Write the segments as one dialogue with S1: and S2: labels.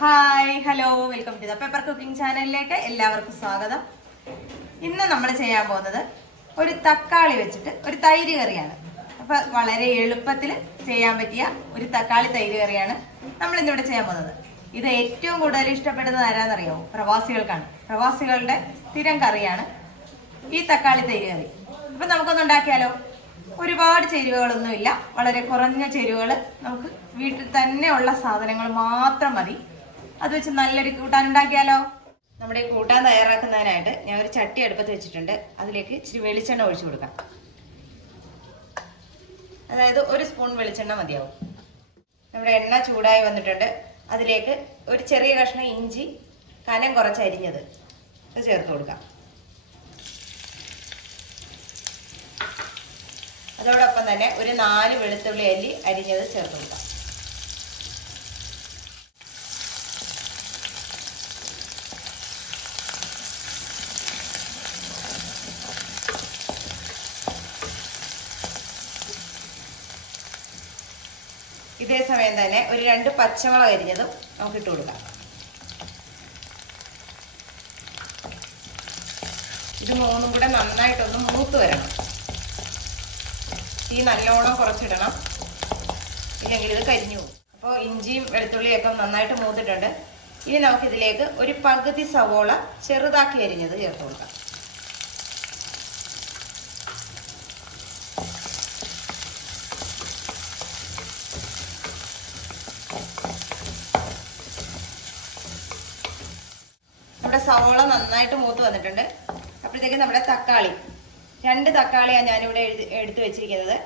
S1: Hi hello welcome to the paper cooking ചാനലിലേക്ക് എല്ലാവർക്കും സ്വാഗതം. ഇന്ന് നമ്മൾ ചെയ്യാൻ പോകുന്നത് ഒരു തക്കാളി വെച്ചിട്ട് ഒരു തൈര് കറിയാണ്. അപ്പൊ വളരെ എളുപ്പത്തിൽ ചെയ്യാൻ പറ്റിയ ഒരു തക്കാളി തൈര് കറിയാണ് നമ്മൾ ഇന്നിവിടെ ചെയ്യാൻ പോകുന്നത്. ഇത് ഏറ്റവും കൂടുതൽ ഇഷ്ടപ്പെടുന്നത് ആരാന്നറിയാമോ പ്രവാസികൾക്കാണ്. പ്രവാസികളുടെ സ്ഥിരം കറിയാണ് ഈ തക്കാളി തൈര് കറി. അപ്പൊ നമുക്കൊന്ന് ഉണ്ടാക്കിയാലോ? ഒരുപാട് ചേരുവകളൊന്നുമില്ല. വളരെ കുറഞ്ഞ ചേരുവകൾ നമുക്ക് വീട്ടിൽ തന്നെ ഉള്ള സാധനങ്ങൾ മാത്രം മതി. അത് വെച്ച് നല്ലൊരു കൂട്ടാൻ ഉണ്ടാക്കിയാലോ നമ്മുടെ ഈ കൂട്ടാൻ തയ്യാറാക്കുന്നതിനായിട്ട് ഞാൻ ഒരു ചട്ടി അടുപ്പത്ത് വെച്ചിട്ടുണ്ട്. അതിലേക്ക് ഇച്ചിരി വെളിച്ചെണ്ണ ഒഴിച്ചു കൊടുക്കാം. അതായത് ഒരു സ്പൂൺ വെളിച്ചെണ്ണ മതിയാവും. നമ്മുടെ എണ്ണ ചൂടായി വന്നിട്ടുണ്ട്. അതിലേക്ക് ഒരു ചെറിയ കഷ്ണം ഇഞ്ചി കനം കുറച്ച് അരിഞ്ഞത് അത് ചേർത്ത് കൊടുക്കാം. അതോടൊപ്പം തന്നെ ഒരു നാല് വെളുത്തുള്ളി അല്ലി അരിഞ്ഞത് ചേർത്ത് കൊടുക്കാം. ഇതേ സമയം തന്നെ ഒരു രണ്ട് പച്ചമുളക് അരിഞ്ഞതും നമുക്ക് ഇട്ട് കൊടുക്കാം. ഇത് മൂന്നും കൂടെ നന്നായിട്ടൊന്ന് മൂത്ത് വരണം. തീ നല്ലോണം കുറച്ചിടണം. ഇല്ലെങ്കിൽ ഇത് കരിഞ്ഞു പോകും. അപ്പോൾ ഇഞ്ചിയും വെളുത്തുള്ളിയൊക്കെ നന്നായിട്ട് മൂത്തിട്ടുണ്ട്. ഇനി നമുക്കിതിലേക്ക് ഒരു പകുതി സവോള ചെറുതാക്കി അരിഞ്ഞത് ചേർത്ത് കൊടുക്കാം. നമ്മുടെ സവോള നന്നായിട്ട് മൂത്ത് വന്നിട്ടുണ്ട്. അപ്പോഴത്തേക്ക് നമ്മുടെ തക്കാളി. രണ്ട് തക്കാളിയാണ് ഞാനിവിടെ എഴുതി എടുത്ത് വെച്ചിരിക്കുന്നത്.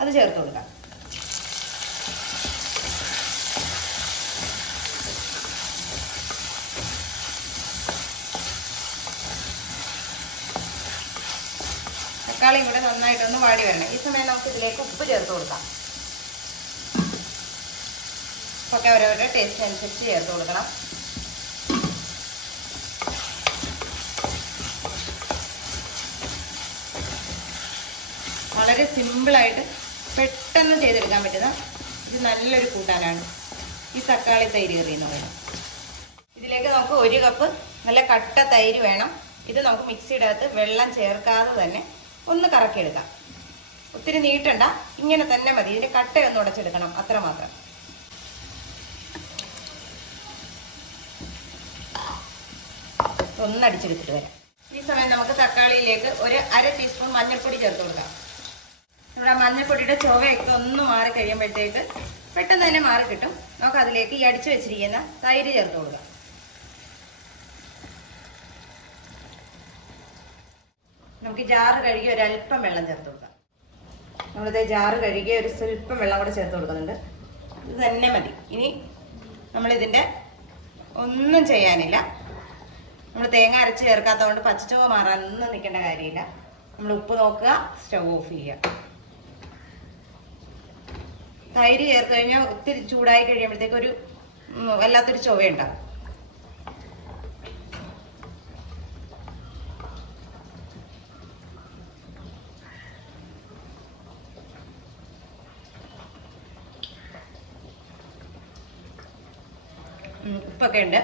S1: അത് ചേർത്ത് കൊടുക്കാം. തക്കാളി ഇവിടെ നന്നായിട്ടൊന്ന് വാടി വരണം. ഈ സമയം നമുക്ക് ഇതിലേക്ക് ഉപ്പ് ചേർത്ത് കൊടുക്കാം. ഒക്കെ അവരവരുടെ ടേസ്റ്റ് അനുസരിച്ച് ചേർത്ത് കൊടുക്കണം. വളരെ സിമ്പിളായിട്ട് പെട്ടെന്ന് ചെയ്തെടുക്കാൻ പറ്റുന്ന ഇത് നല്ലൊരു കൂട്ടാനാണ് ഈ തക്കാളി തൈര് കറി എന്ന് പറയുന്നത്. ഇതിലേക്ക് നമുക്ക് ഒരു കപ്പ് നല്ല കട്ട തൈര് വേണം. ഇത് നമുക്ക് മിക്സിയുടെ അകത്ത് വെള്ളം ചേർക്കാതെ തന്നെ ഒന്ന് കറക്കിയെടുക്കാം. ഒത്തിരി നീട്ടണ്ട ഇങ്ങനെ തന്നെ മതി. ഇതിന്റെ കട്ടയൊന്ന് ഉടച്ചെടുക്കണം അത്ര മാത്രം. ഒന്ന് അടിച്ചെടുത്തിട്ട് വരാം. ഈ സമയം നമുക്ക് തക്കാളിയിലേക്ക് ഒരു അര ടീസ്പൂൺ മഞ്ഞൾപ്പൊടി ചേർത്ത് കൊടുക്കാം. നമ്മുടെ മഞ്ഞൾപ്പൊടിയുടെ ചുവയൊക്കെ ഒന്ന് മാറി കഴിയുമ്പോഴത്തേക്ക് പെട്ടെന്ന് തന്നെ മാറി കിട്ടും. നമുക്ക് അതിലേക്ക് ഈ അടിച്ചു വെച്ചിരിക്കുന്ന തൈര് ചേർത്ത് കൊടുക്കാം. നമുക്ക് ജാറ് കഴുകി ഒരല്പം വെള്ളം ചേർത്ത് കൊടുക്കാം. നമ്മളിത് ജാറ് കഴുകി ഒരു സ്വല്പം വെള്ളം കൂടെ ചേർത്ത് കൊടുക്കുന്നുണ്ട്. ഇത് തന്നെ മതി. ഇനി നമ്മളിതിന്റെ ഒന്നും ചെയ്യാനില്ല. നമ്മൾ തേങ്ങ അരച്ച് ചേർക്കാത്തതുകൊണ്ട് പച്ചച്ചോവ മാറാനൊന്നും നിൽക്കേണ്ട കാര്യമില്ല. നമ്മൾ ഉപ്പ് നോക്കുക സ്റ്റവ് ഓഫ് ചെയ്യുക. തൈര് ചേർത്ത് കഴിഞ്ഞാൽ ഒത്തിരി ചൂടായി കഴിയുമ്പോഴത്തേക്ക് ഒരു ഉം, വല്ലാത്തൊരു ചുവയുണ്ടാവും. ഉപ്പൊക്കെ ഉണ്ട്.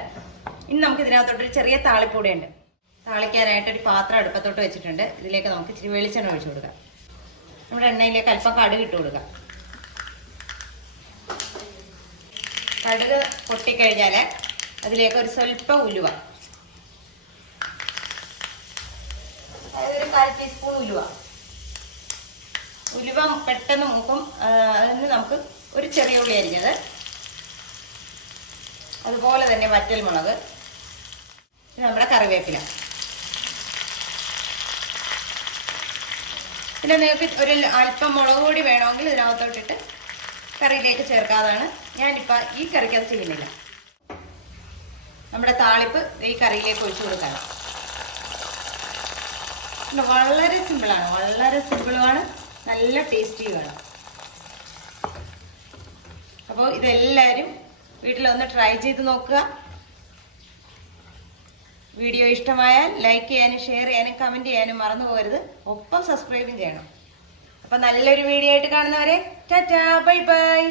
S1: ഇനി നമുക്ക് ഇതിനകത്തോട്ടൊരു ചെറിയ താളിപ്പൂടെ ഉണ്ട് താളിക്കാനായിട്ട് ഒരു പാത്രം അടുപ്പത്തോട്ട് വെച്ചിട്ടുണ്ട്. ഇതിലേക്ക് നമുക്ക് ഇച്ചിരി വെളിച്ചെണ്ണ ഒഴിച്ചു കൊടുക്കാം. നമ്മുടെ എണ്ണയിലേക്ക് അല്പം കടുക് ഇട്ട് കൊടുക്കാം. കടുക് പൊട്ടിക്കഴിഞ്ഞാൽ അതിലേക്ക് ഒരു സ്വല്പം ഉലുവ. അതായത് ഒരു കാൽ ടീസ്പൂൺ ഉലുവ. ഉലുവ പെട്ടെന്ന് മൂക്കും അതിന് നമുക്ക് ഒരു ചെറിയ ഉള്ളി അരിഞ്ഞത്. അതുപോലെ തന്നെ വറ്റൽ മുളക്. നമ്മുടെ കറിവേപ്പില. പിന്നെ നിങ്ങൾക്ക് ഒരു അല്പം മുളക് പൊടി വേണമെങ്കിൽ ഇതിനകത്തോട്ടിട്ട് കറിയിലേക്ക് ചേർക്കാതാണ്. ഞാനിപ്പോൾ ഈ കറിക്ക് അത് ചെയ്യുന്നില്ല. നമ്മുടെ താളിപ്പ് ഈ കറിയിലേക്ക് ഒഴിച്ചു കൊടുക്കണം. വളരെ സിമ്പിളാണ് വളരെ സിമ്പിളുമാണ് നല്ല ടേസ്റ്റിയുമാണ് അപ്പോൾ ഇതെല്ലാവരും വീട്ടിലൊന്ന് ട്രൈ ചെയ്ത് നോക്കുക. വീഡിയോ ഇഷ്ടമായാൽ ലൈക്ക് ചെയ്യാനും ഷെയർ ചെയ്യാനും കമന്റ് ചെയ്യാനും മറന്നു പോകരുത്. ഒപ്പം സബ്സ്ക്രൈബും ചെയ്യണം. അപ്പം നല്ലൊരു വീഡിയോ ആയിട്ട് കാണുന്നവരെ ടാറ്റാ ബൈ ബൈ.